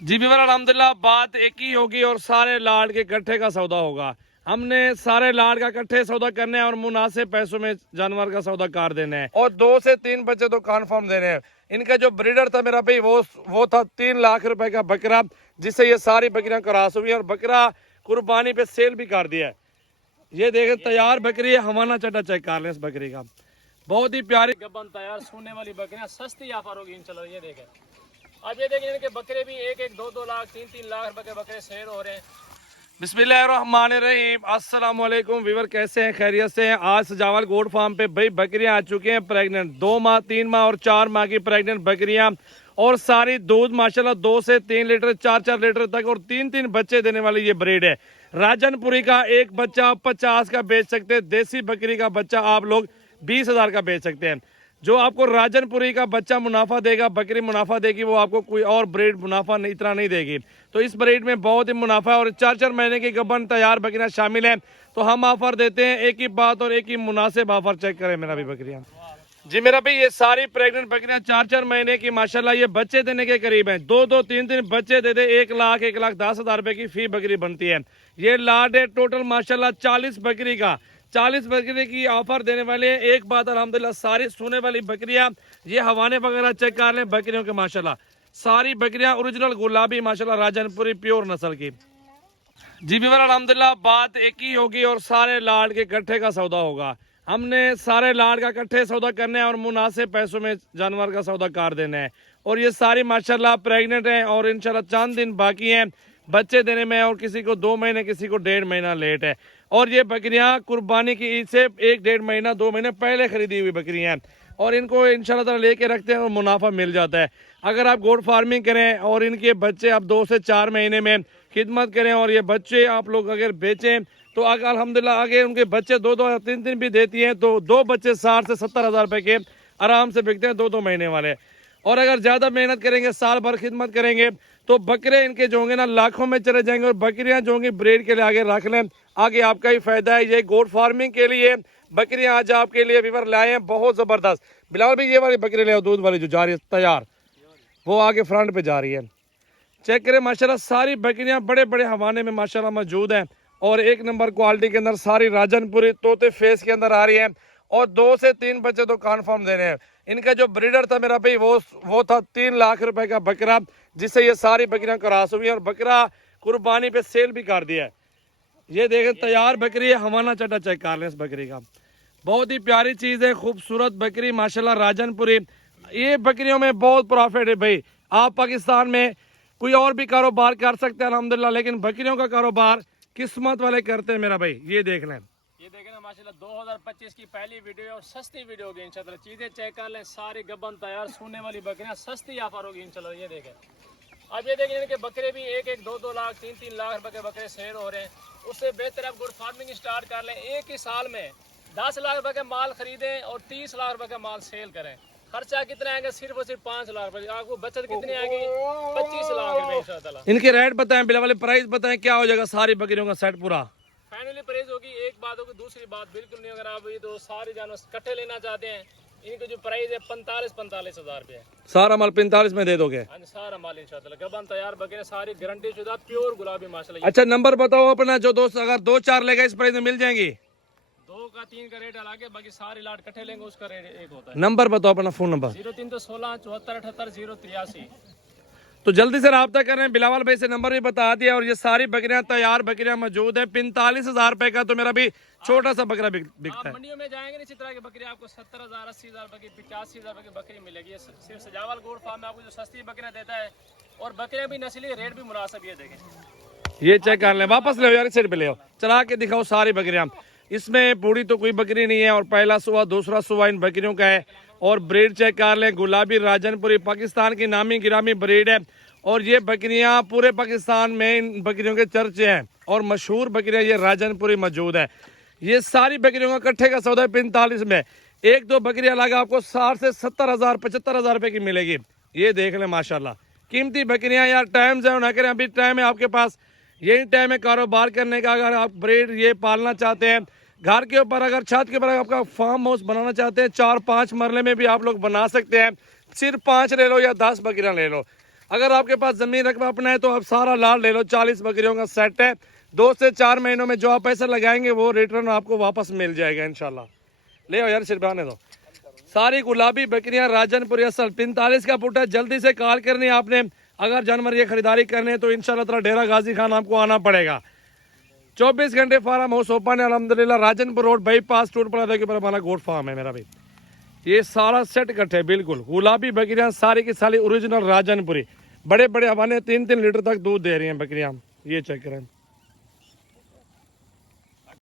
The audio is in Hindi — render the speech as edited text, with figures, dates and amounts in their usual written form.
जी बीवर अल्हम्दुलिल्लाह बात एक ही होगी और सारे लाड के इकट्ठे का सौदा होगा। हमने सारे लाड का इकट्ठे सौदा करने हैं और मुनासिब पैसों में जानवर का सौदा कर देना है और 2 से 3 बच्चे तो कन्फर्म देने हैं। इनका जो ब्रीडर था मेरा भाई वो था 3 लाख रुपए का बकरा, जिससे ये सारी बकरियां क्रॉस हुई और बकरा कुर्बानी पे सेल भी कर दिया है। ये देखें तैयार बकरी है, हवाना चटा चेक कर लें इस बकरी का, बहुत ही प्यारी गबन तैयार सोने वाली बकरियां सस्ती ऑफर होगी इंशाल्लाह। ये देखें, अब ये देखें इनके बकरे भी 1-1, 2-2 लाख 3-3 लाख रुपए के बकरे सेल हो रहे हैं। बिस्मिल्लाहिर्रहमानिर्रहीम, अस्सलाम वालेकुम वीवर, कैसे हैं? खैरियत से हैं? आज सजावल गोट फार्म पे भाई बकरियां आ चुके हैं प्रेग्नेंट, 2 माह 3 माह और 4 माह की प्रेग्नेंट बकरियां और सारी दूध माशाल्लाह 2 से 3 लीटर 4-4 लीटर तक और 3-3 बच्चे देने वाली ये ब्रीड है। राजनपुरी का एक बच्चा 50 का बेच सकते हैं, देसी बकरी का बच्चा आप लोग 20,000 का बेच सकते हैं। जो आपको राजनपुरी का बच्चा मुनाफा देगा, बकरी मुनाफा देगी, वो आपको कोई और ब्रीड मुनाफा नहीं इतना नहीं देगी। तो इस ब्रीड में बहुत ही मुनाफा है और 4-4 महीने की गबन तैयार बकरियां शामिल हैं। तो हम ऑफर देते हैं एक ही बात और एक ही मुनासिब ऑफर, चेक करें मेरा भी बकरियां। जी मेरा भाई ये सारी प्रेग्नेंट बकरियां 4-4 महीने की माशाल्लाह ये बच्चे देने के करीब हैं। 2-2 3-3 बच्चे दे दे 1,10,000 रुपए की फी बकरी बनती है। ये लाड है टोटल माशाल्लाह 40 बकरी का, 40 बकरी की ऑफर देने वाले हैं। एक बात अल्हम्दुलिल्लाह सारी सोने वाली बकरियां, ये हवाने वगैरह चेक कर लें बकरियों के माशाल्लाह सारी बकरियां ओरिजिनल गुलाबी माशाल्लाह राजनपुरी प्योर नस्ल की। जी बीवर अल्हम्दुलिल्लाह बात एक ही होगी और सारे लाड के इकट्ठे का सौदा होगा। हमने सारे लाड का इकट्ठे सौदा करने हैं और मुनासिब पैसों में जानवर का सौदा कर देना है। और ये सारी माशाल्लाह प्रेग्नेंट हैं और इंशाल्लाह चंद दिन बाकी हैं बच्चे देने में और किसी को 2 महीने किसी को 1.5 महीना लेट है। और ये बकरियां कुर्बानी की ईद से 1-1.5 महीना 2 महीने पहले खरीदी हुई बकरियां हैं और इनको इंशाल्लाह ताला लेके रखते हैं और मुनाफा मिल जाता है। अगर आप गोट फार्मिंग करें और इनके बच्चे आप 2 से 4 महीने में खिदमत करें और ये बच्चे आप लोग अगर बेचें तो अगर अल्हम्दुलिल्लाह आगे उनके बच्चे 2-2 या 3-3 भी देती हैं तो 2 बच्चे 60 से 70,000 रुपए के आराम से बिकते हैं 2-2 महीने वाले। और अगर ज्यादा मेहनत करेंगे, साल भर खिदमत करेंगे तो बकरे इनके जो होंगे ना लाखों में चले जाएंगे और बकरियां जो होंगी ब्रीड के लिए आगे रख लें, आगे आपका ही फायदा है। ये गोट फार्मिंग के लिए बकरियां आज आपके लिए वीवर लाए हैं बहुत जबरदस्त। बिलावल भाई ये वाली बकरी ले दूध वाली जो जा रही है तैयार, वो आगे फ्रंट पे जा रही है, चेक करें माशाल्लाह सारी बकरियां बड़े बड़े हवाने में माशाल्लाह मौजूद हैं और 1 नंबर क्वालिटी के अंदर सारी राजनपुरी तोते फेस के अंदर आ रही है और 2 से 3 बच्चे तो कन्फर्म देने हैं। इनका जो ब्रीडर था मेरा भाई वो था 3 लाख रुपए का बकरा, जिससे ये सारी बकरियां क्रॉस हुई और बकरा कुर्बानी पे सेल भी कर दिया है। ये देखें तैयार बकरी है, हवाना चटा चेक कर लें इस बकरी का, बहुत ही प्यारी चीज है, खूबसूरत बकरी माशाल्लाह राजनपुरी। ये बकरियों में बहुत प्रॉफिट है भाई। आप पाकिस्तान में कोई और भी कारोबार कर सकते हैं अल्हम्दुलिल्लाह, लेकिन बकरियों का कारोबार किस्मत वाले करते हैं मेरा भाई। ये देख लें, ये देखें ना माशाल्लाह 2025 की पहली वीडियो और सस्ती वीडियो होगी इंशाल्लाह। चीजें चेक कर लें, सारी गबन तैयार सोने वाली बकरियां सस्ती ऑफर होगी इंशाल्लाह। ये देखें, अब ये देखें इनके बकरे भी 1-1, 2-2 लाख 3-3 लाख रुपए के बकरे सेल हो रहे हैं। उससे बेहतर आप गुड फार्मिंग स्टार्ट कर लें, एक ही साल में 10 लाख रुपए का माल खरीदें और 30 लाख रुपए का माल सेल करें। खर्चा कितना आएगा? सिर्फ और सिर्फ 5 लाख रुपए। आपको बचत कितनी आएगी? 25 लाख रुपए इंशाल्लाह। इनके रेट बताएं, बिल वाले प्राइस बताएं, क्या हो जाएगा सारी बकरियों का सेट पूरा? फाइनली प्राइस होगी। एक बात होगी, दूसरी बात बिल्कुल नहीं। अगर आप ये तो सारे जानवर इकट्ठे लेना चाहते हैं, इनकी जो प्राइस है 45 हजार रुपए है। सारा माल 45 में दे दोगे? हाँ, सारा माल इंशाल्लाह। गबन तैयार बकरे सारी गारंटी शुदा प्योर गुलाबी माशाल्लाह। अच्छा नंबर बताओ अपना, जो दोस्त अगर 2-4 लेगा इस प्राइस में मिल जाएंगी? 2 का 3 का रेट अलग है, बाकी सारे लाट इकट्ठे लेंगे उसका रेट एक होता है। नंबर बताओ अपना, फोन नंबर। 0316 74 78 083। तो जल्दी से रब्ता करें, बिलावल भाई से नंबर भी बता दिया। और ये सारी बकरियां तैयार बकरियां मौजूद है। 45,000 रुपए का तो मेरा भी छोटा सा बकरा बिकता है। मंडियों में जाएंगे इसी तरह की बकरी आपको 70,000 80,000 रुपए की 85,000 रुपए की बकरी मिलेगी। ये सिर्फ सजावल गोट फार्म में आपको जो सस्ती बकरियां देता है और बकरियां भी नस्ली, रेट भी मुनासिब। ये देखें, ये चेक कर लें, वापस ले यार, सिर पे ले चला के दिखाओ सारी बकरियां। इसमें बूढ़ी तो कोई बकरी नहीं है और पहला सुबह दूसरा सुबह इन बकरियों का है। और ब्रीड चेक कर लें, गुलाबी राजनपुरी पाकिस्तान की नामी गिरामी ब्रीड है और ये बकरियां पूरे पाकिस्तान में इन बकरियों के चर्चे हैं और मशहूर बकरियां ये राजनपुरी मौजूद है। ये सारी बकरियों का इकट्ठे का सौदा है 45 में। 1-2 बकरियां अलग आपको 60 से 70,000 75,000 रुपए की मिलेगी। ये देख लें माशाल्लाह कीमती बकरियां। यार टाइम से ना करें, अभी टाइम है आपके पास, यही टाइम है कारोबार करने का। अगर आप ब्रीड ये पालना चाहते हैं, घर के ऊपर अगर छत के ऊपर आपका फार्म हाउस बनाना चाहते हैं, 4-5 मरले में भी आप लोग बना सकते हैं। सिर्फ 5 ले लो या 10 बकरियां ले लो, अगर आपके पास जमीन रकबा अपना है तो आप सारा लाल ले लो। 40 बकरियों का सेट है। 2 से 4 महीनों में जो आप पैसा लगाएंगे वो रिटर्न आपको वापस मिल जाएगा इंशाल्लाह। ले आओ यार, सिर्फ आने दो। सारी गुलाबी बकरियां राजनपुरी असल 45 का पुट है। जल्दी से कॉल करनी है आपने। अगर जानवर ये खरीदारी करने हैं तो इंशाल्लाह ताला डेरा गाजी खान आपको आना पड़ेगा। 24 घंटे फार्म हाउस ओपन है अल्हम्दुलिल्लाह। राजनपुर रोड बाईपास टूट पड़ा के ऊपर हमारा गोट फार्म है मेरा भाई। ये सारा सेट कट है बिल्कुल। गुलाबी बकरियां सारी की सारी ओरिजिनल राजनपुरी। बड़े बड़े हवाने 3-3 लीटर तक दूध दे रही हैं बकरियां। ये चेक करें।